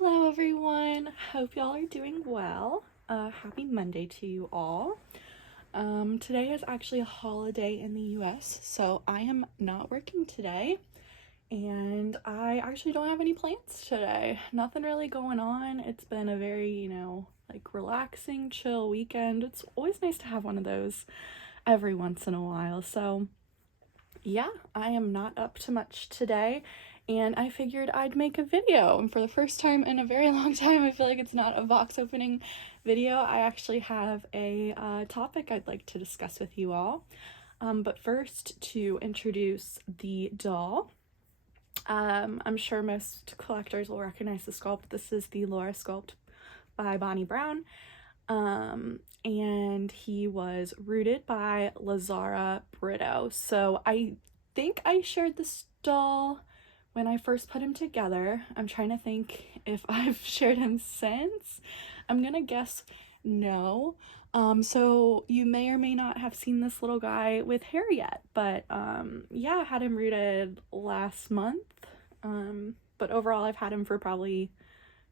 Hello everyone, hope y'all are doing well. Happy Monday to you all. Today is actually a holiday in the US, so I am not working today, and I actually don't have any plans today. Nothing really going on. It's been a very, like relaxing, chill weekend. It's always nice to have one of those every once in a while, so yeah, I am not up to much today, and I figured I'd make a video. And for the first time in a very long time, I feel like it's not a box opening video. I actually have a topic I'd like to discuss with you all. But first, to introduce the doll. I'm sure most collectors will recognize the sculpt. This is the Laura sculpt by Bonnie Brown. And he was rooted by Lazara Brito. So I think I shared this doll when I first put him together. I'm trying to think if I've shared him since. I'm gonna guess no. So you may or may not have seen this little guy with hair yet, but yeah, I had him rooted last month. But overall I've had him for probably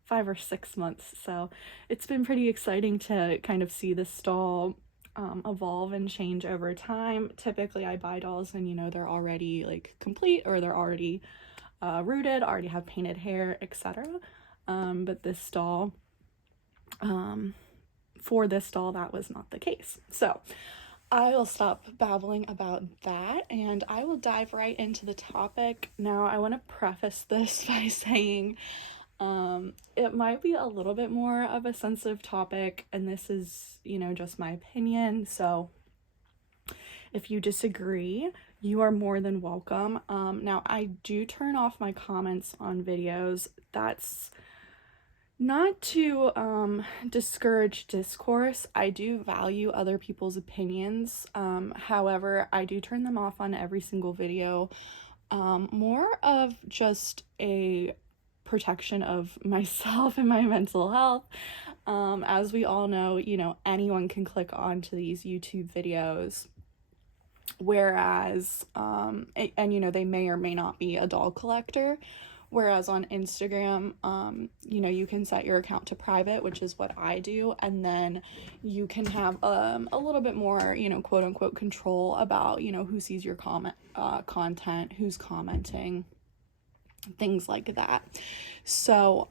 5 or 6 months, so it's been pretty exciting to kind of see this doll evolve and change over time. Typically I buy dolls and they're already like complete, or they're already rooted, already have painted hair, etc. But this doll, for this doll, that was not the case. So I will stop babbling about that and I will dive right into the topic. Now, I want to preface this by saying it might be a little bit more of a sensitive topic, and this is, just my opinion. So if you disagree, you are more than welcome. Now, I do turn off my comments on videos. That's not to discourage discourse. I do value other people's opinions. However, I do turn them off on every single video. More of just a protection of myself and my mental health. As we all know, anyone can click onto these YouTube videos, whereas they may or may not be a doll collector. Whereas on Instagram, you can set your account to private, which is what I do, and then you can have a little bit more, quote unquote control about, who sees your content, who's commenting, things like that. So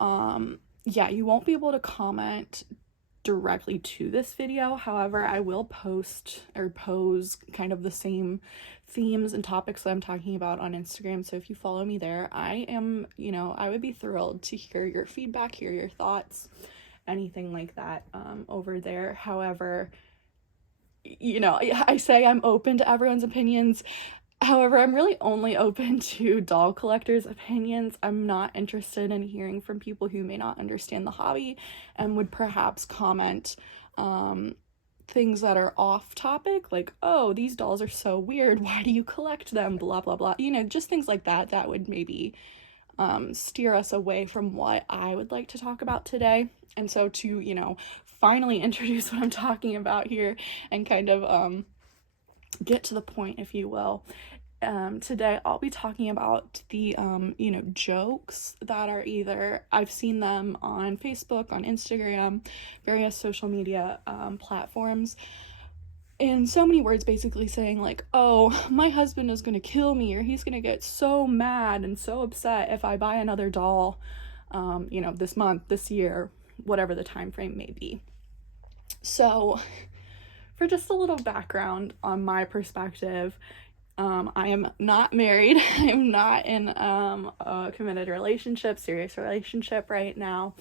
yeah, you won't be able to comment directly to this video. However, I will post or pose kind of the same themes and topics that I'm talking about on Instagram. So if you follow me there, I am, I would be thrilled to hear your feedback, hear your thoughts, anything like that over there. However, I say I'm open to everyone's opinions. However, I'm really only open to doll collectors' opinions. I'm not interested in hearing from people who may not understand the hobby and would perhaps comment things that are off topic, like, oh, these dolls are so weird, why do you collect them, blah, blah, blah. Just things like that that would maybe steer us away from what I would like to talk about today. And so to, finally introduce what I'm talking about here and kind of get to the point, if you will. Today I'll be talking about the jokes that are either, I've seen them on Facebook, on Instagram, various social media platforms, in so many words basically saying like, oh, my husband is gonna kill me, or he's gonna get so mad and so upset if I buy another doll this month, this year, whatever the time frame may be. So for just a little background on my perspective, I am not married. I am not in a committed relationship, serious relationship right now,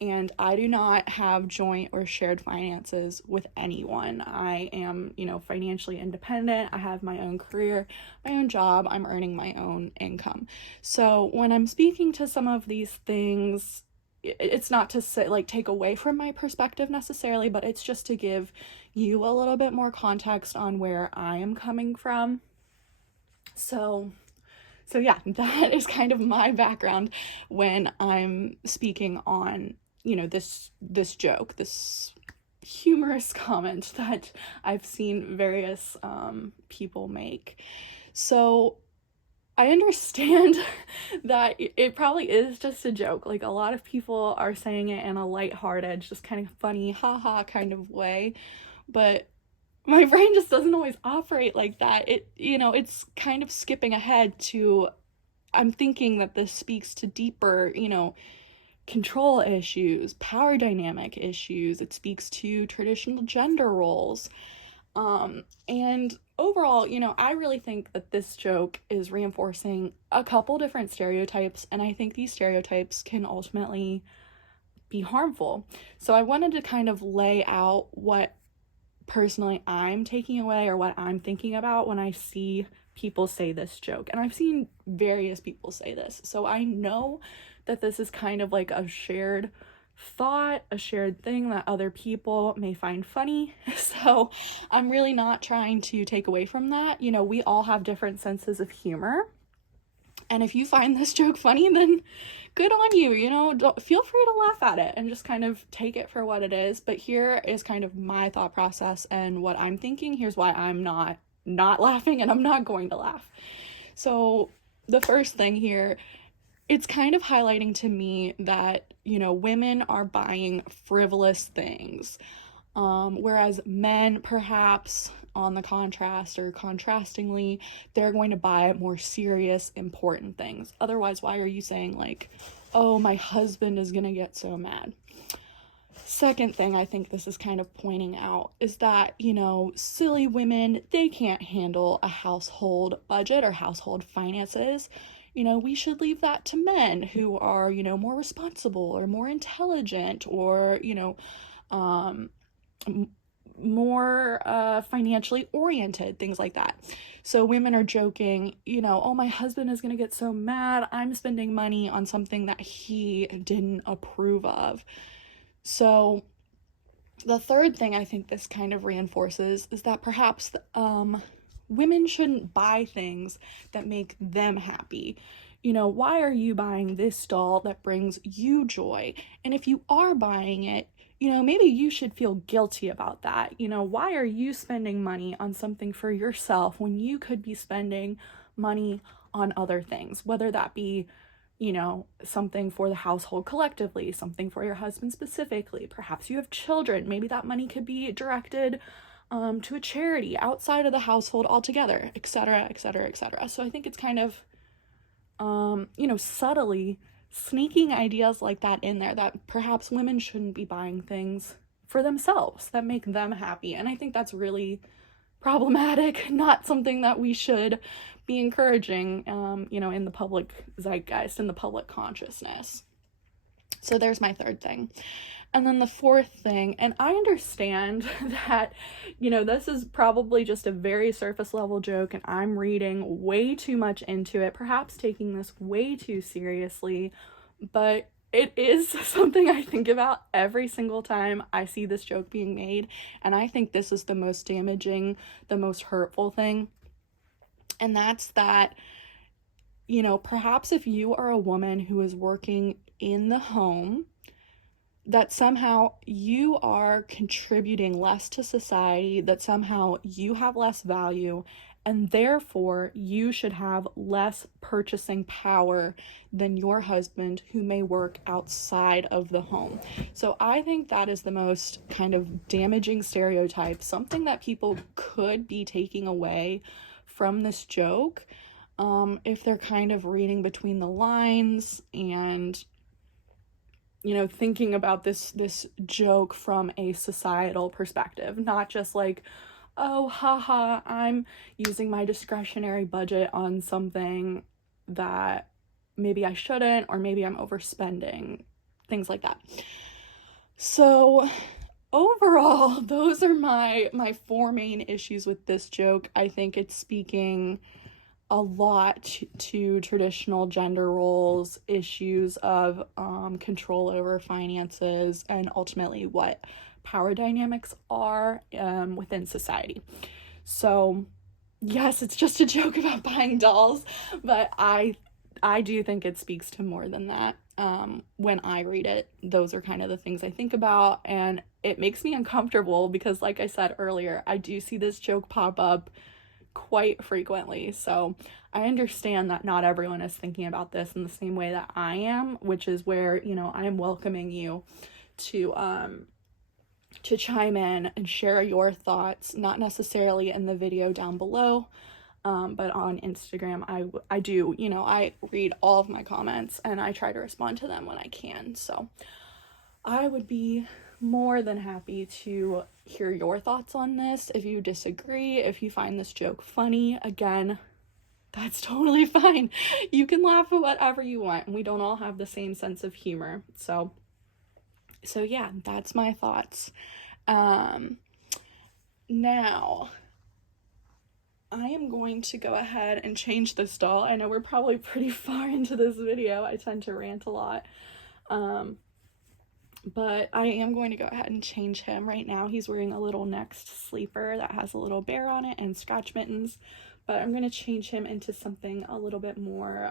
and I do not have joint or shared finances with anyone. I am, financially independent. I have my own career, my own job. I'm earning my own income. So when I'm speaking to some of these things, it's not to say like take away from my perspective necessarily, but it's just to give you a little bit more context on where I am coming from. So yeah, that is kind of my background when I'm speaking on, this joke, this humorous comment that I've seen various people make. So I understand that it probably is just a joke. Like, a lot of people are saying it in a lighthearted, just kind of funny, haha kind of way. But my brain just doesn't always operate like that. It's kind of skipping ahead to, I'm thinking that this speaks to deeper, control issues, power dynamic issues. It speaks to traditional gender roles. And overall, I really think that this joke is reinforcing a couple different stereotypes, and I think these stereotypes can ultimately be harmful. So I wanted to kind of lay out what personally I'm taking away, or what I'm thinking about when I see people say this joke. And I've seen various people say this, so I know that this is kind of like a shared thought, a shared thing that other people may find funny. So I'm really not trying to take away from that. We all have different senses of humor. And if you find this joke funny, then good on you. Feel free to laugh at it and just kind of take it for what it is. But here is kind of my thought process and what I'm thinking. Here's why I'm not laughing, and I'm not going to laugh. So the first thing here, it's kind of highlighting to me that, women are buying frivolous things, whereas men, perhaps on the contrast or contrastingly, they're going to buy more serious, important things. Otherwise, why are you saying like, oh, my husband is gonna get so mad? Second thing I think this is kind of pointing out is that, silly women, they can't handle a household budget or household finances. We should leave that to men who are, more responsible or more intelligent or, more financially oriented, things like that. So women are joking, oh, my husband is going to get so mad. I'm spending money on something that he didn't approve of. So the third thing I think this kind of reinforces is that perhaps women shouldn't buy things that make them happy. Why are you buying this doll that brings you joy? And if you are buying it, maybe you should feel guilty about that. Why are you spending money on something for yourself when you could be spending money on other things, whether that be, something for the household collectively, something for your husband specifically. Perhaps you have children. Maybe that money could be directed to a charity outside of the household altogether, etc., etc., etc. So I think it's kind of, subtly sneaking ideas like that in there, that perhaps women shouldn't be buying things for themselves that make them happy. And I think that's really problematic, not something that we should be encouraging, in the public zeitgeist, in the public consciousness. So there's my third thing. And then the fourth thing, and I understand that, this is probably just a very surface level joke, and I'm reading way too much into it, perhaps taking this way too seriously, but it is something I think about every single time I see this joke being made, and I think this is the most damaging, the most hurtful thing. And that's that, perhaps if you are a woman who is working in the home, that somehow you are contributing less to society, that somehow you have less value, and therefore you should have less purchasing power than your husband, who may work outside of the home. So I think that is the most kind of damaging stereotype, something that people could be taking away from this joke, if they're kind of reading between the lines and thinking about this joke from a societal perspective, not just like, oh, haha, I'm using my discretionary budget on something that maybe I shouldn't, or maybe I'm overspending, things like that. So overall, those are my four main issues with this joke. I think it's speaking a lot to traditional gender roles, issues of control over finances, and ultimately what power dynamics are within society. So yes, it's just a joke about buying dolls, but I do think it speaks to more than that. When I read it, those are kind of the things I think about, and it makes me uncomfortable because, like I said earlier, I do see this joke pop up quite frequently. So I understand that not everyone is thinking about this in the same way that I am, which is where, you know, I am welcoming you to chime in and share your thoughts, not necessarily in the video down below, but on Instagram. I do, you know, I read all of my comments and I try to respond to them when I can. So I would be more than happy to hear your thoughts on this. If you disagree, if you find this joke funny, again, that's totally fine. You can laugh at whatever you want, and we don't all have the same sense of humor. So yeah, that's my thoughts. Now I am going to go ahead and change this doll. I know we're probably pretty far into this video. I tend to rant a lot. But I am going to go ahead and change him. Right now he's wearing a little Next sleeper that has a little bear on it and scratch mittens, but I'm going to change him into something a little bit more,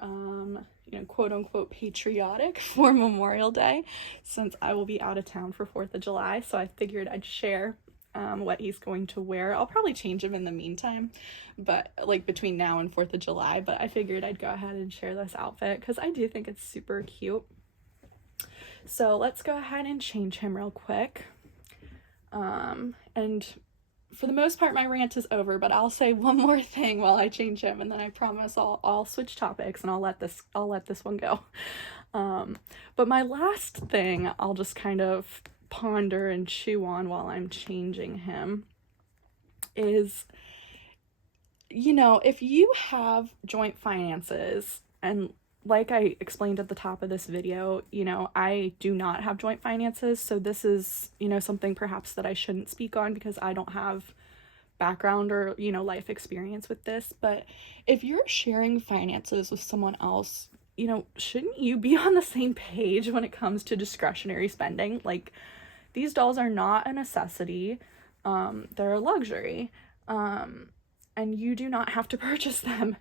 you know, quote unquote patriotic for Memorial Day, since I will be out of town for 4th of July. So I figured I'd share what he's going to wear. I'll probably change him in the meantime, but like between now and 4th of July, but I figured I'd go ahead and share this outfit because I do think it's super cute. So let's go ahead and change him real quick. And for the most part, my rant is over, but I'll say one more thing while I change him, and then I promise I'll switch topics and I'll let this one go. But my last thing I'll just kind of ponder and chew on while I'm changing him is, you know, if you have joint finances, and like I explained at the top of this video, you know, I do not have joint finances, so this is, you know, something perhaps that I shouldn't speak on because I don't have background or, you know, life experience with this. But if you're sharing finances with someone else, you know, shouldn't you be on the same page when it comes to discretionary spending? Like, these dolls are not a necessity, they're a luxury. And you do not have to purchase them.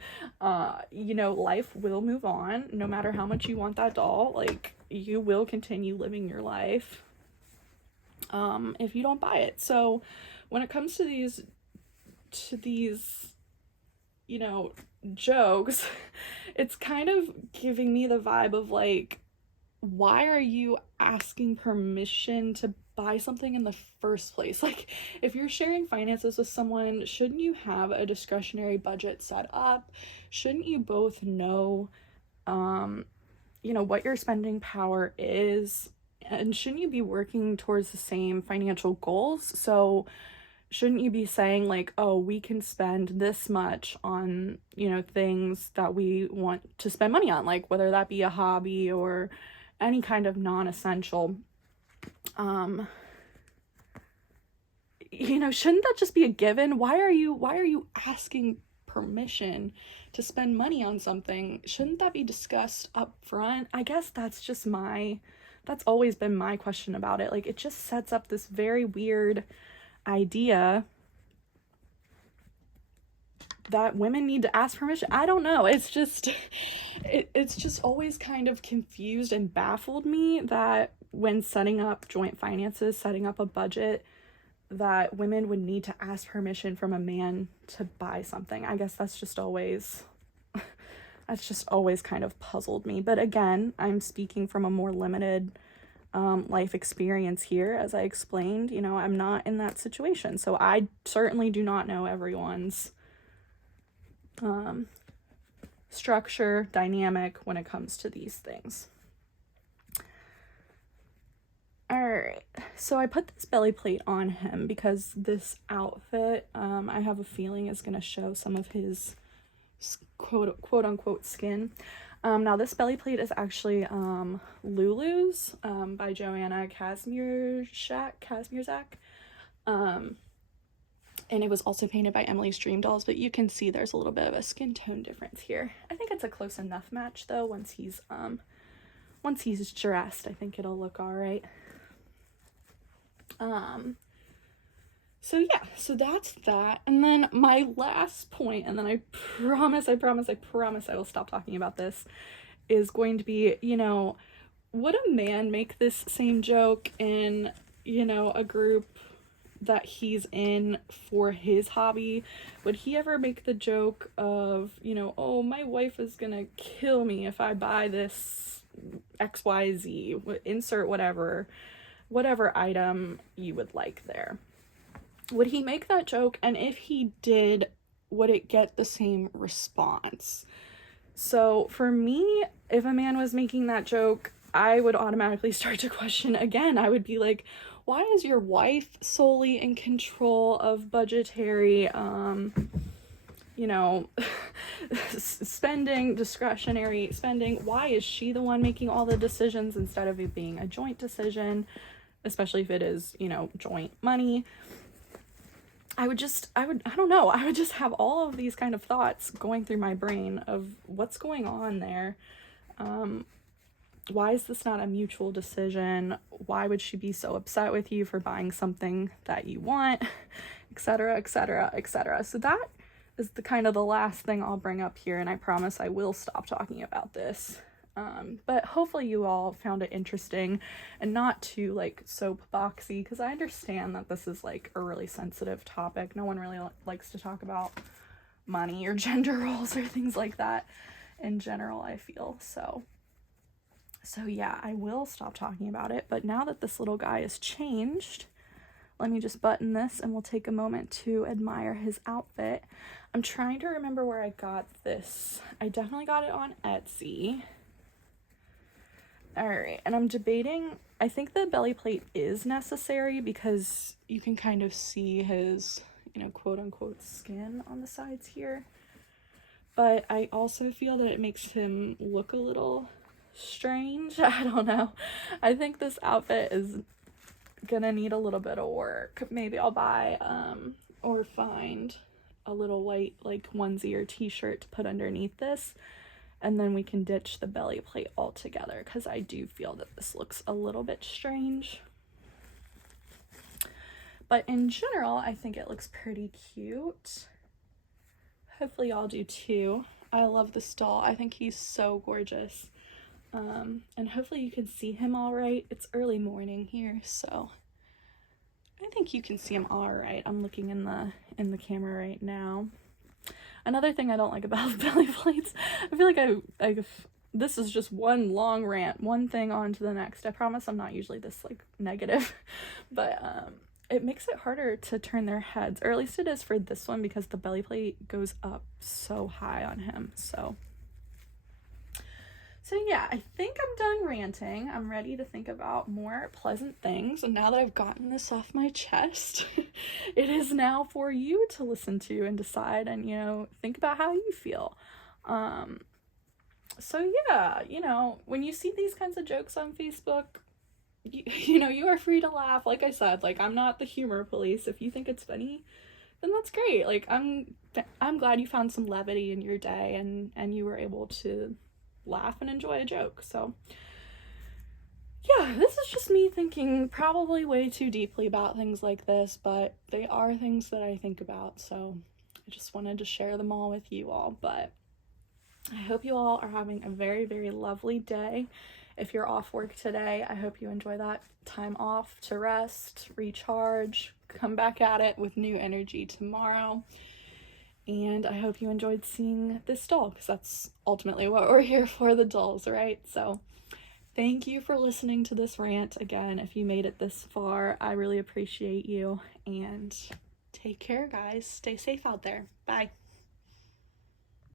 You know, life will move on no matter how much you want that doll. Like, you will continue living your life if you don't buy it. So when it comes to these, you know, jokes, it's kind of giving me the vibe of like, why are you asking permission to buy something in the first place? Like, if you're sharing finances with someone, shouldn't you have a discretionary budget set up? Shouldn't you both know, you know, what your spending power is? And shouldn't you be working towards the same financial goals? So shouldn't you be saying like, oh, we can spend this much on, you know, things that we want to spend money on, like whether that be a hobby or any kind of non-essential. You know, shouldn't that just be a given? Why are you asking permission to spend money on something? Shouldn't that be discussed up front? I guess that's always been my question about it. Like, it just sets up this very weird idea that women need to ask permission. I don't know. It's just always kind of confused and baffled me that when setting up joint finances, setting up a budget, that women would need to ask permission from a man to buy something. I guess that's just always kind of puzzled me. But again, I'm speaking from a more limited life experience here. As I explained, you know, I'm not in that situation, so I certainly do not know everyone's structure, dynamic when it comes to these things. Alright, so I put this belly plate on him because this outfit, I have a feeling is going to show some of his quote unquote skin. Now this belly plate is actually Lulu's by Joanna Kazmierzak. And it was also painted by Emily's Dream Dolls, but you can see there's a little bit of a skin tone difference here. I think it's a close enough match though. Once he's dressed, I think it'll look all right. So yeah, so that's that. And then my last point, and then I promise I will stop talking about this, is going to be, you know, would a man make this same joke in, you know, a group that he's in for his hobby, would he ever make the joke of, you know, oh, my wife is gonna kill me if I buy this XYZ, insert whatever item you would like there? Would he make that joke? And if he did, would it get the same response? So for me, if a man was making that joke, I would automatically start to question again. I would be like, why is your wife solely in control of budgetary, you know, spending, discretionary spending? Why is she the one making all the decisions instead of it being a joint decision, especially if it is, you know, joint money? I would just have all of these kind of thoughts going through my brain of what's going on there. Why is this not a mutual decision? Why would she be so upset with you for buying something that you want, etc., etc., etc. So that is the kind of the last thing I'll bring up here, and I promise I will stop talking about this. But hopefully you all found it interesting and not too like soapboxy, because I understand that this is like a really sensitive topic. No one really likes to talk about money or gender roles or things like that in general, I feel. So yeah, I will stop talking about it. But now that this little guy is changed, let me just button this and we'll take a moment to admire his outfit. I'm trying to remember where I got this. I definitely got it on Etsy. All right, and I'm debating, I think the belly plate is necessary because you can kind of see his, you know, quote unquote skin on the sides here. But I also feel that it makes him look a little strange. I don't know. I think this outfit is gonna need a little bit of work. Maybe I'll buy or find a little white like onesie or t-shirt to put underneath this, and then we can ditch the belly plate altogether, because I do feel that this looks a little bit strange. But in general, I think it looks pretty cute. Hopefully y'all do too. I love this doll. I think he's so gorgeous. And hopefully you can see him all right. It's early morning here, so I think you can see him all right. I'm looking in the camera right now. Another thing I don't like about belly plates, I feel like this is just one long rant, one thing on to the next. I promise I'm not usually this like negative, but it makes it harder to turn their heads, or at least it is for this one, because the belly plate goes up so high on him. So yeah, I think I'm done ranting. I'm ready to think about more pleasant things. And now that I've gotten this off my chest, it is now for you to listen to and decide and, you know, think about how you feel. So yeah, you know, when you see these kinds of jokes on Facebook, you know, you are free to laugh. Like I said, like, I'm not the humor police. If you think it's funny, then that's great. Like, I'm glad you found some levity in your day and you were able to laugh and enjoy a joke. So yeah, this is just me thinking probably way too deeply about things like this, but they are things that I think about, so I just wanted to share them all with you all. But I hope you all are having a very, very lovely day. If you're off work today, I hope you enjoy that time off to rest, recharge, come back at it with new energy tomorrow. And I hope you enjoyed seeing this doll, because that's ultimately what we're here for, the dolls, right? So thank you for listening to this rant. Again, if you made it this far, I really appreciate you. And take care, guys. Stay safe out there. Bye.